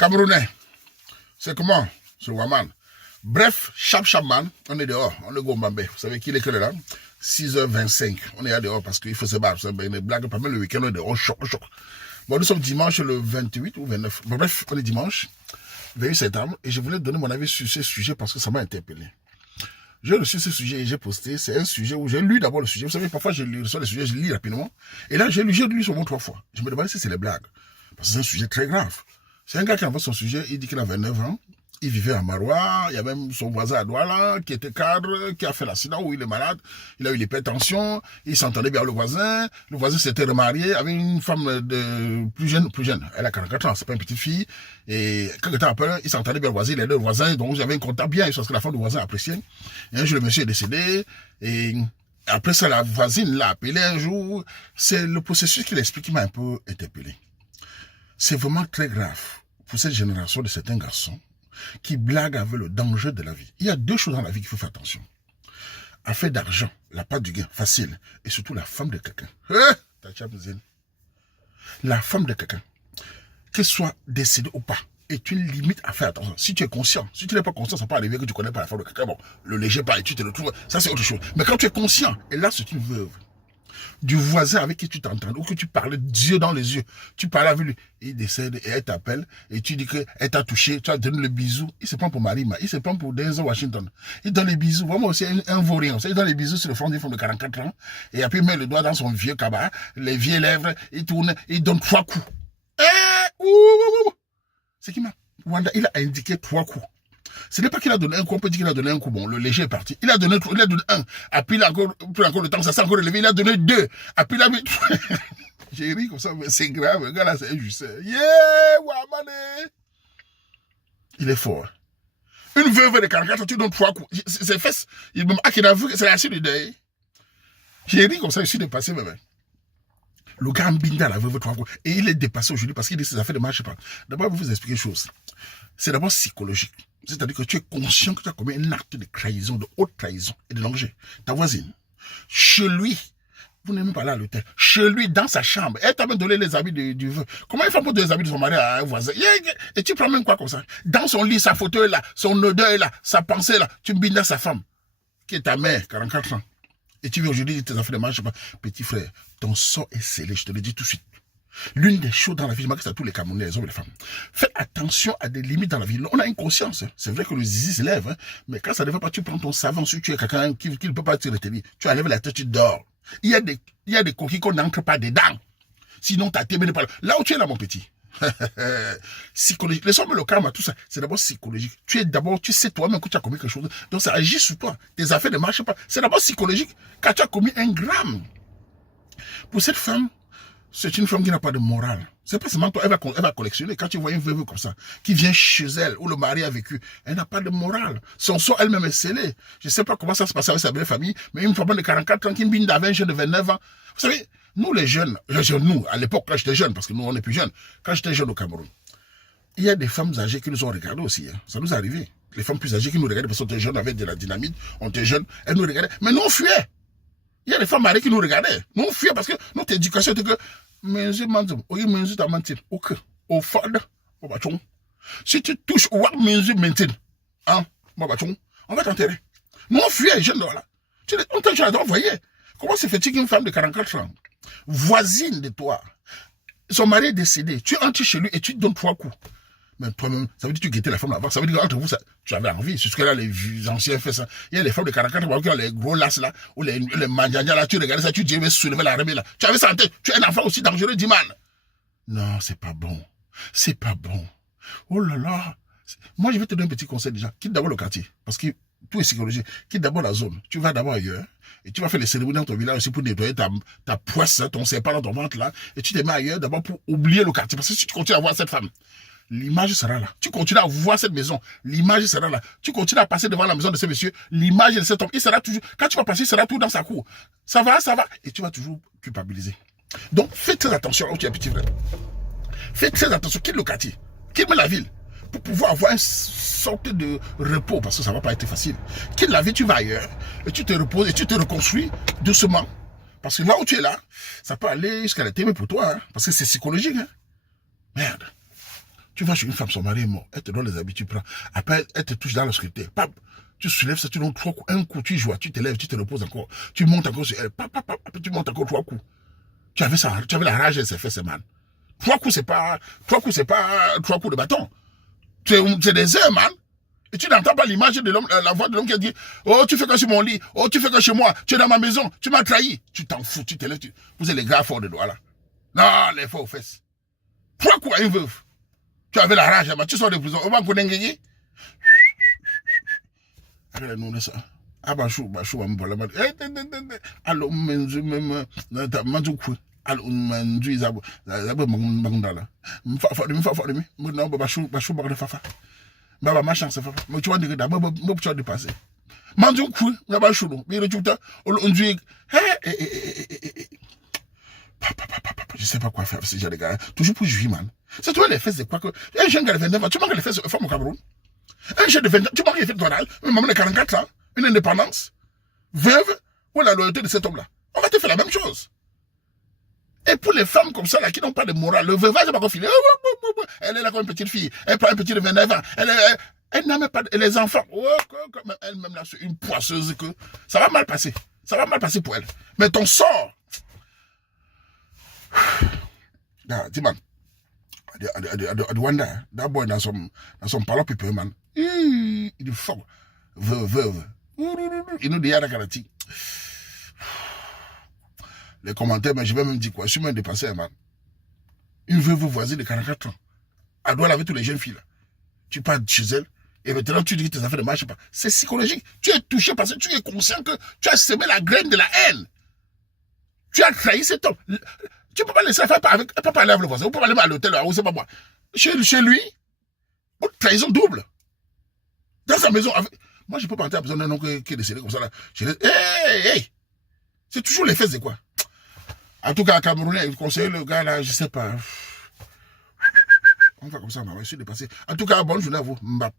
Camerounais, c'est comment? C'est Waman. Bref, Chapman, on est dehors, on est Gombambé. Vous savez qu'il est que là? 6h25, on est là dehors parce qu'il faut se battre. C'est une blague, pas mal le week-end, on est dehors, on choque. Bon, nous sommes dimanche le 28 ou 29. Bon, bref, on est dimanche, 28 septembre, et je voulais donner mon avis sur ce sujet parce que ça m'a interpellé. J'ai reçu ce sujet et j'ai posté. C'est un sujet où j'ai lu d'abord le sujet. Vous savez, parfois, je reçois les sujets, je lis rapidement. Et là, j'ai lu sur moi 3 fois. Je me demandais si c'est les blagues. Parce que c'est un sujet très grave. C'est un gars qui envoie son sujet, il dit qu'il a 29 ans. Il vivait à Marois, il y a même son voisin à Douala, qui était cadre, qui a fait l'accident où il est malade, il a eu l'hypertension, il s'entendait bien avec le voisin s'était remarié avec une femme plus jeune, elle a 44 ans, c'est pas une petite fille, et quelques temps après, il s'entendait bien avec le voisin, il aidait le voisin, donc j'avais un contact bien, parce que la femme du voisin appréciait, et un jour le monsieur est décédé, et après ça, la voisine l'a appelé un jour, c'est le processus qu'il explique qui m'a un peu interpellé. C'est vraiment très grave pour cette génération de certains garçons, qui blague avec le danger de la vie. Il y a 2 choses dans la vie qu'il faut faire attention. Affaire d'argent, la part du gain, facile. Et surtout la femme de quelqu'un. La femme de quelqu'un, qu'elle soit décédée ou pas, est une limite à faire attention. Si tu es conscient, si tu n'es pas conscient, ça peut arriver que tu ne connais pas la femme de quelqu'un. Bon, le léger pas et tu te retrouves, ça c'est autre chose. Mais quand tu es conscient, et là c'est une veuve, du voisin avec qui tu t'entends, ou que tu parlais Dieu dans les yeux, tu parlais avec lui, il décède et elle t'appelle, et tu dis qu'elle t'a touché, tu as donné le bisou, il se prend pour Marima, il se prend pour Denzel Washington, il donne les bisous, vraiment aussi un vaurien, il donne les bisous sur le front d'une femme de 44 ans, et après il met le doigt dans son vieux cabas, les vieilles lèvres, il tourne, il donne 3 coups. C'est qui m'a Wanda, il a indiqué 3 coups. Ce n'est pas qu'il a donné un coup, on peut dire qu'il a donné un coup, bon, le léger est parti. Il a donné 1, après il a encore pris encore le temps, ça s'est encore élevé, il a donné 2, après il a mis... J'ai ri comme ça, mais c'est grave, le gars là, c'est injuste. Yeah, Wamane! Il est fort. Une veuve de 44 ans, tu donnes 3 coups. C'est fesses. Il me dit qu'il a vu que c'est la suite du deuil. J'ai ri comme ça, je suis dépassé, même. Le gars a binda la veuve 3 coups. Et il est dépassé aujourd'hui parce qu'il dit que ses affaires ne marchent pas. D'abord, je vais vous expliquer une chose. C'est d'abord psychologique. C'est-à-dire que tu es conscient que tu as commis un acte de trahison, de haute trahison et de danger. Ta voisine, chez lui, vous n'aimez pas là à l'hôtel, chez lui, dans sa chambre, elle t'a même donné les habits du vœu. Comment il fait pour donner les habits de son mari à un voisin? Et tu prends même quoi comme ça? Dans son lit, sa fauteuil là, son odeur est là, sa pensée là, tu me bindes à sa femme, qui est ta mère, 44 ans. Et tu viens aujourd'hui dire tes affaires de marche, petit frère, ton sort est scellé, je te le dis tout de suite. L'une des choses dans la vie, je marque ça à tous les Camerounais, les hommes et les femmes. Faites attention à des limites dans la vie. On a une conscience. C'est vrai que le zizi se lève, mais quand ça ne va pas, tu prends ton savon, si tu es quelqu'un qui ne peut pas te retenir, tu enlèves la tête, tu dors. Il y a des coquilles qu'on n'entre pas dedans. Sinon, ta tête n'est pas là. Là où tu es là, mon petit. Psychologique. Les hommes, le karma, tout ça, c'est d'abord psychologique. Tu sais toi-même que tu as commis quelque chose. Donc ça agit sur toi. Tes affaires ne marchent pas. C'est d'abord psychologique. Quand tu as commis 1 gramme. Pour cette femme, c'est une femme qui n'a pas de morale. C'est pas seulement toi, elle va collectionner. Quand tu vois une veuve comme ça, qui vient chez elle, où le mari a vécu, elle n'a pas de morale. Son sort elle-même est scellé. Je ne sais pas comment ça se passe avec sa belle famille, mais une femme de 44 ans qui me binde avec un jeune de 29 ans. Vous savez, nous les jeunes, nous, à l'époque, quand j'étais jeune, parce que nous on est plus jeunes, quand j'étais jeune au Cameroun, il y a des femmes âgées qui nous ont regardés aussi. Hein. Ça nous est arrivé. Les femmes plus âgées qui nous regardaient parce qu'on était jeunes avec de la dynamite, on était jeunes, elles nous regardaient. Mais nous on fuyait. Il y a des femmes mariées qui nous regardaient. Nous, on fuyait parce que notre éducation était que, mais je m'en dis, oui, mais je t'en mentir. Ok. Au fond, si tu touches au wak, mais je maintiens. Hein, on va t'enterrer. Nous, on fuyait, jeunes là. On t'a déjà envoyé. Comment se fait-il qu'une femme de 44 ans, voisine de toi, son mari est décédé, tu entres chez lui et tu te donnes 3 coups. Mais toi-même, ça veut dire que tu guettais la femme là-bas. Ça veut dire qu'entre vous, ça, tu avais envie. C'est ce que là, les anciens font ça. Il y a les femmes de 44 ans qui ont les gros lasses là, ou les mandiania là, tu regardais ça, tu dis, mais soulever la remée là. Tu avais ça en tête. Tu es un enfant aussi dangereux, dis man. Non, c'est pas bon. C'est pas bon. Oh là là. Moi, je vais te donner un petit conseil déjà. Quitte d'abord le quartier. Parce que tout est psychologique. Quitte d'abord la zone. Tu vas d'abord ailleurs. Et tu vas faire les cérémonies dans ton village aussi pour nettoyer ta poisse, ton serpent dans ton ventre là. Et tu te mets ailleurs d'abord pour oublier le quartier. Parce que si tu continues à voir cette femme, l'image sera là. Tu continues à voir cette maison, l'image sera là. Tu continues à passer devant la maison de ce monsieur, l'image de cet homme, il sera toujours, quand tu vas passer, il sera tout dans sa cour. Ça va. Et tu vas toujours culpabiliser. Donc, fais très attention là où tu es, petit frère. Fais très attention, quitte le quartier, quitte la ville, pour pouvoir avoir une sorte de repos, parce que ça ne va pas être facile. Quitte la ville, tu vas ailleurs, et tu te reposes, et tu te reconstruis doucement. Parce que là où tu es là, ça peut aller jusqu'à la terre pour toi, hein, parce que c'est psychologique. Hein. Merde. Tu vas chez une femme, son mari est mort, elle te donne les habits, tu prends. Après, elle te touche dans l'obscurité. Pap, tu soulèves ça, tu donnes 3 coups. Un coup, tu joues, tu te lèves, tu te reposes encore. Tu montes encore sur elle. Pap, pap, pap, tu montes encore 3 coups. Tu avais ça, tu avais la rage, elle s'est fait, c'est mal. 3 coups, c'est pas 3 coups de bâton. C'est des heures, man. Et tu n'entends pas l'image de l'homme, la voix de l'homme qui a dit, oh, tu fais que sur mon lit, oh, tu fais que chez moi, tu es dans ma maison, tu m'as trahi. Tu t'en fous, tu te lèves, vous êtes les gars forts de doigts là. Non, les faux aux fesses. 3 coups à une veuve. Tu avais la rage, tu sors de prison. On va connaître. Allez, nous, ça. Ah, bachou, m'bola. Allô, menzu, même, manzu kou. Allô, menzu, zabo mangdala. M'fa-fa-de-mi. Non, bachou, fafa. Baba, ma chance, fafa. Mais tu vois, tu vas dépasser. Manzu kou, bachou, mais le tuta, on dit, je sais pas quoi faire, ces gens de gars. Toujours pour jouir, man. C'est toi les fesses de quoi que. Un jeune gars de 29 ans, tu manques les fesses de femmes au Cameroun. Un jeune de 20 ans, tu manques les fesses de ton âge, même maman de 44 ans, une indépendance, veuve, ou la loyauté de cet homme-là. On va te faire la même chose. Et pour les femmes comme ça, là, qui n'ont pas de morale, le veuvage, c'est pas qu'on finit. Elle est là comme une petite fille, elle prend un petit de 29 ans, elle n'a même pas. Et les enfants, elle-même là, c'est une poisseuse que. Ça va mal passer. Ça va mal passer pour elle. Mais ton sort. Dis-moi, à Rwanda, that boy dans son parlant people, man. Il est fort. Veuve. Il nous dit à la garantie. Les commentaires, mais je vais même dire quoi. Je suis même dépassé, man. Une veuve voisine de 44 ans. Elle doit laver tous les jeunes filles, là. Tu pars chez elle, et maintenant tu dis que tes affaires ne marchent pas. C'est psychologique. Tu es touché parce que tu es conscient que tu as semé la graine de la haine. Tu as trahi cet homme. Tu ne peux pas laisser la femme parler avec le voisin. Vous pouvez aller à l'hôtel, ou c'est pas moi. Chez lui, trahison double. Dans sa maison. Moi, je peux pas entrer à besoin d'un homme qui est décédé comme ça. Là. Hey. C'est toujours les fesses de quoi. En tout cas, à Camerounais, il conseille le gars là, je sais pas. On va comme ça, maman, je suis dépassé. En tout cas, bonne journée à vous. Mbap.